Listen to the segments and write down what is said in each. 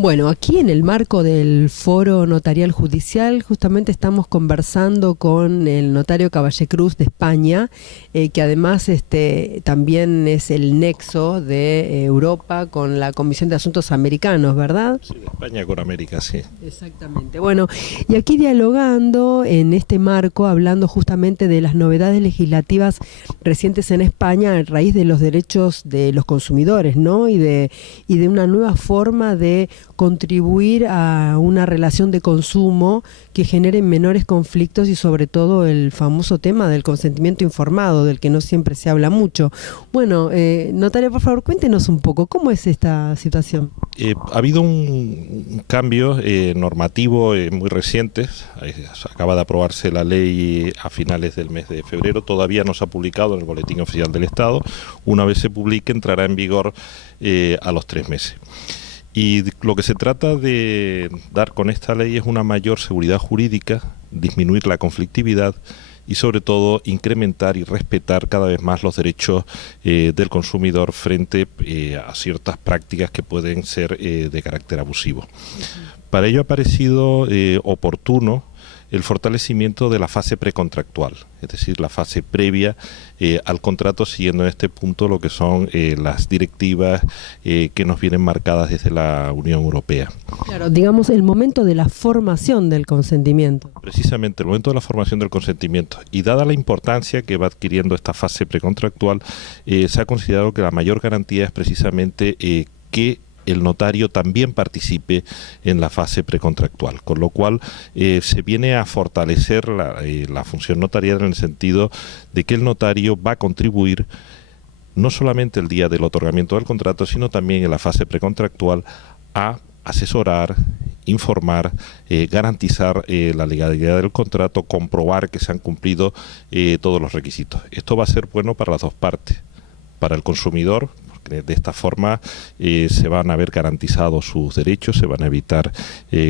Bueno, aquí en el marco del Foro Notarial Judicial justamente estamos conversando con el notario Caballé-Cruz de España, que además también es el nexo de Europa con la Comisión de Asuntos Americanos, ¿verdad? Sí, de España con América, sí. Exactamente. Bueno, y aquí dialogando en este marco, hablando justamente de las novedades legislativas recientes en España a raíz de los derechos de los consumidores, ¿no? Y de una nueva forma de contribuir a una relación de consumo que genere menores conflictos y sobre todo el famoso tema del consentimiento informado, del que no siempre se habla mucho. Bueno, notario, por favor, cuéntenos un poco, ¿cómo es esta situación? Ha habido un cambio normativo muy reciente. Acaba de aprobarse la ley a finales del mes de febrero. Todavía no se ha publicado en el Boletín Oficial del Estado. Una vez se publique, entrará en vigor a los 3 meses. Y lo que se trata de dar con esta ley es una mayor seguridad jurídica, disminuir la conflictividad y sobre todo incrementar y respetar cada vez más los derechos del consumidor frente a ciertas prácticas que pueden ser de carácter abusivo. Para ello ha parecido oportuno el fortalecimiento de la fase precontractual, es decir, la fase previa al contrato, siguiendo en este punto lo que son las directivas que nos vienen marcadas desde la Unión Europea. Claro, digamos el momento de la formación del consentimiento. Precisamente el momento de la formación del consentimiento, y dada la importancia que va adquiriendo esta fase precontractual, se ha considerado que la mayor garantía es precisamente que el notario también participe en la fase precontractual, con lo cual se viene a fortalecer la función notarial en el sentido de que el notario va a contribuir no solamente el día del otorgamiento del contrato, sino también en la fase precontractual a asesorar, informar, garantizar la legalidad del contrato, comprobar que se han cumplido todos los requisitos. Esto va a ser bueno para las dos partes, para el consumidor. De esta forma se van a ver garantizados sus derechos, se van a evitar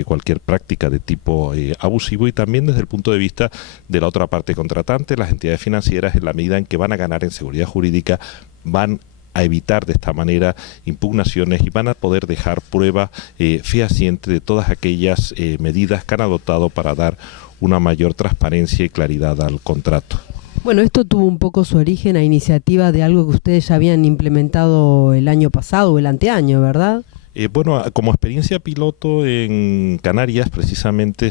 cualquier práctica de tipo abusivo, y también desde el punto de vista de la otra parte contratante, las entidades financieras, en la medida en que van a ganar en seguridad jurídica, van a evitar de esta manera impugnaciones y van a poder dejar prueba fehaciente de todas aquellas medidas que han adoptado para dar una mayor transparencia y claridad al contrato. Bueno, esto tuvo un poco su origen a iniciativa de algo que ustedes ya habían implementado el año pasado o el anteaño, ¿verdad? Bueno, como experiencia piloto en Canarias, precisamente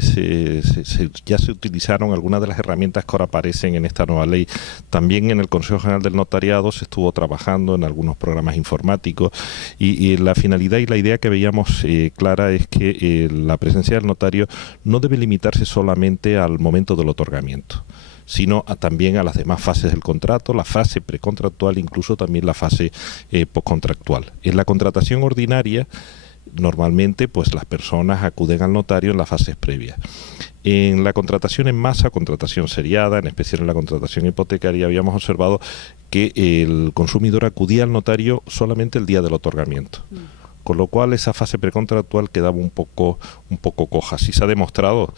ya se utilizaron algunas de las herramientas que ahora aparecen en esta nueva ley. También en el Consejo General del Notariado se estuvo trabajando en algunos programas informáticos, y la finalidad y la idea que veíamos clara es que la presencia del notario no debe limitarse solamente al momento del otorgamiento, sino también a las demás fases del contrato, la fase precontractual, incluso también la fase postcontractual. En la contratación ordinaria, normalmente pues las personas acuden al notario en las fases previas. En la contratación en masa, contratación seriada, en especial en la contratación hipotecaria, habíamos observado que el consumidor acudía al notario solamente el día del otorgamiento. Con lo cual esa fase precontractual quedaba un poco coja. Así se ha demostrado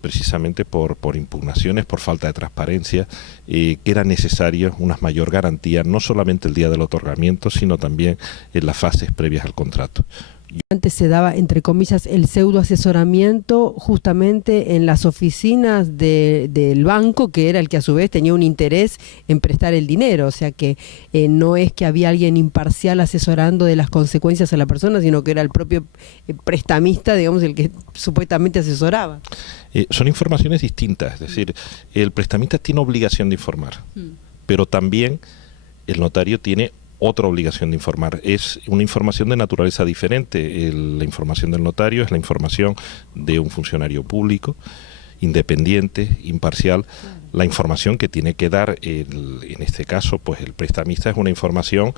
precisamente por impugnaciones, por falta de transparencia, que era necesaria una mayor garantía, no solamente el día del otorgamiento, sino también en las fases previas al contrato. Antes se daba, entre comillas, el pseudo asesoramiento justamente en las oficinas del banco, que era el que a su vez tenía un interés en prestar el dinero. O sea que no es que había alguien imparcial asesorando de las consecuencias a la persona, sino que era el propio prestamista, digamos, el que supuestamente asesoraba. Son informaciones distintas, es decir, el prestamista tiene obligación de informar, pero también el notario tiene otra obligación de informar. Es una información de naturaleza diferente. La información del notario es la información de un funcionario público, independiente, imparcial. La información que tiene que dar, en este caso, pues el prestamista, es una información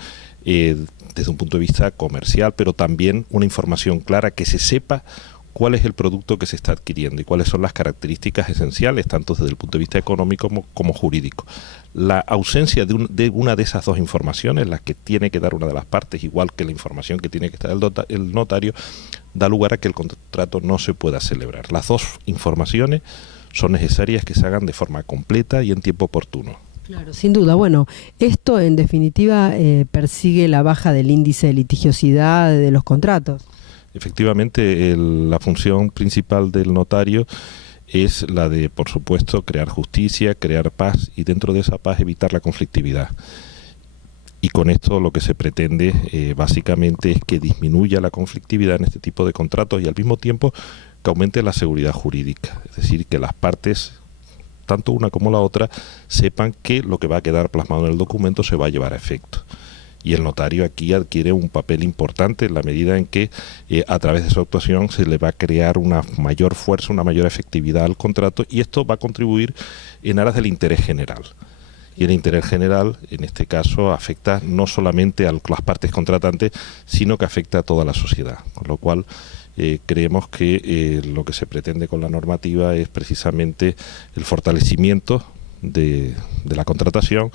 desde un punto de vista comercial, pero también una información clara, que se sepa cuál es el producto que se está adquiriendo y cuáles son las características esenciales, tanto desde el punto de vista económico como jurídico. La ausencia de una de esas dos informaciones, las que tiene que dar una de las partes, igual que la información que tiene que dar el notario, da lugar a que el contrato no se pueda celebrar. Las dos informaciones son necesarias que se hagan de forma completa y en tiempo oportuno. Claro, sin duda. Bueno, esto en definitiva persigue la baja del índice de litigiosidad de los contratos. Efectivamente, la función principal del notario es la de, por supuesto, crear justicia, crear paz y dentro de esa paz evitar la conflictividad. Y con esto lo que se pretende básicamente es que disminuya la conflictividad en este tipo de contratos y al mismo tiempo que aumente la seguridad jurídica. Es decir, que las partes, tanto una como la otra, sepan que lo que va a quedar plasmado en el documento se va a llevar a efecto. Y el notario aquí adquiere un papel importante en la medida en que a través de su actuación se le va a crear una mayor fuerza, una mayor efectividad al contrato y esto va a contribuir en aras del interés general. Y el interés general, en este caso, afecta no solamente a las partes contratantes, sino que afecta a toda la sociedad. Con lo cual, creemos que lo que se pretende con la normativa es precisamente el fortalecimiento de la contratación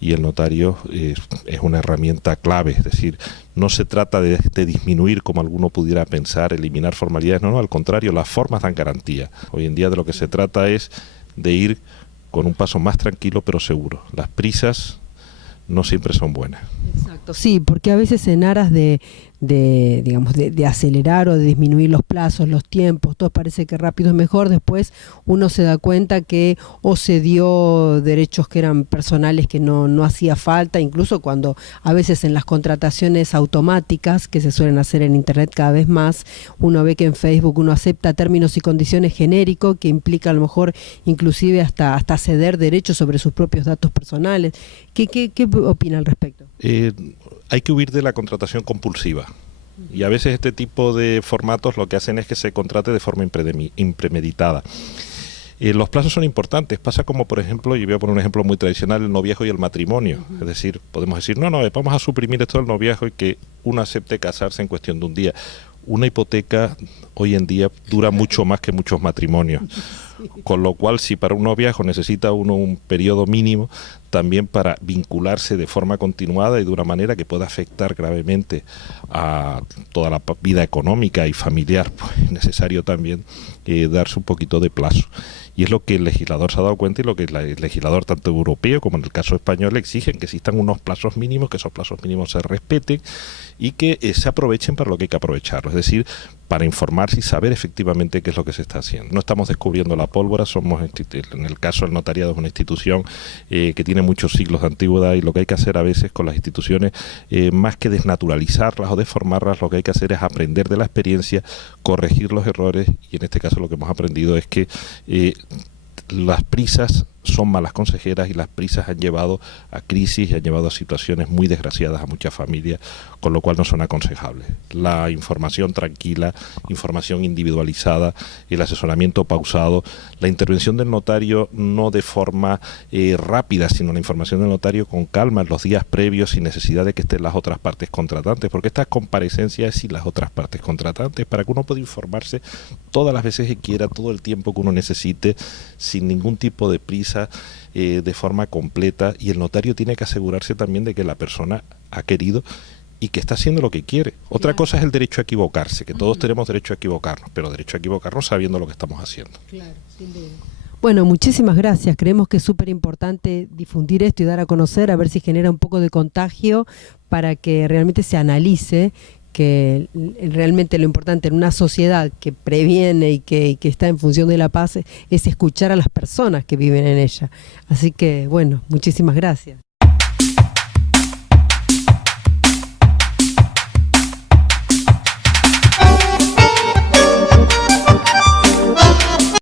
y el notario es una herramienta clave. Es decir, no se trata de disminuir, como alguno pudiera pensar, eliminar formalidades. No, al contrario, las formas dan garantía. Hoy en día de lo que se trata es de ir con un paso más tranquilo pero seguro. Las prisas no siempre son buenas. Exacto, sí, porque a veces en aras de acelerar o de disminuir los plazos, los tiempos, todo parece que rápido es mejor, después uno se da cuenta que o se dio derechos que eran personales que no hacía falta, incluso cuando a veces en las contrataciones automáticas que se suelen hacer en internet cada vez más, uno ve que en Facebook uno acepta términos y condiciones genéricos que implica a lo mejor inclusive hasta ceder derechos sobre sus propios datos personales. ¿Qué opina al respecto? Hay que huir de la contratación compulsiva y a veces este tipo de formatos lo que hacen es que se contrate de forma impremeditada. Los plazos son importantes, pasa como por ejemplo, y voy a poner un ejemplo muy tradicional, el noviazgo y el matrimonio. Es decir, podemos decir, no, vamos a suprimir esto del noviazgo y que uno acepte casarse en cuestión de un día. Una hipoteca hoy en día dura mucho más que muchos matrimonios, con lo cual si para un noviazgo necesita uno un periodo mínimo, también para vincularse de forma continuada y de una manera que pueda afectar gravemente a toda la vida económica y familiar, pues es necesario también darse un poquito de plazo. Y es lo que el legislador se ha dado cuenta y lo que el legislador tanto europeo como en el caso español exigen, que existan unos plazos mínimos, que esos plazos mínimos se respeten y que se aprovechen para lo que hay que aprovecharlo, es decir, para informarse y saber efectivamente qué es lo que se está haciendo. No estamos descubriendo la pólvora, somos, en el caso del notariado, es una institución que tiene muchos siglos de antigüedad y lo que hay que hacer a veces con las instituciones, más que desnaturalizarlas o deformarlas, lo que hay que hacer es aprender de la experiencia, corregir los errores y en este caso lo que hemos aprendido es que las prisas son malas consejeras y las prisas han llevado a crisis y han llevado a situaciones muy desgraciadas a muchas familias, con lo cual no son aconsejables. La información tranquila, información individualizada, el asesoramiento pausado, la intervención del notario no de forma rápida, sino la información del notario con calma en los días previos sin necesidad de que estén las otras partes contratantes, porque esta comparecencia es sin las otras partes contratantes, para que uno pueda informarse todas las veces que quiera, todo el tiempo que uno necesite, sin ningún tipo de prisa, de forma completa, y el notario tiene que asegurarse también de que la persona ha querido y que está haciendo lo que quiere. Otra cosa es el derecho a equivocarse, que todos tenemos derecho a equivocarnos, pero derecho a equivocarnos sabiendo lo que estamos haciendo. Claro, sin duda. Bueno, muchísimas gracias. Creemos que es súper importante difundir esto y dar a conocer, a ver si genera un poco de contagio para que realmente se analice que realmente lo importante en una sociedad que previene y que está en función de la paz es escuchar a las personas que viven en ella. Así que, bueno, muchísimas gracias.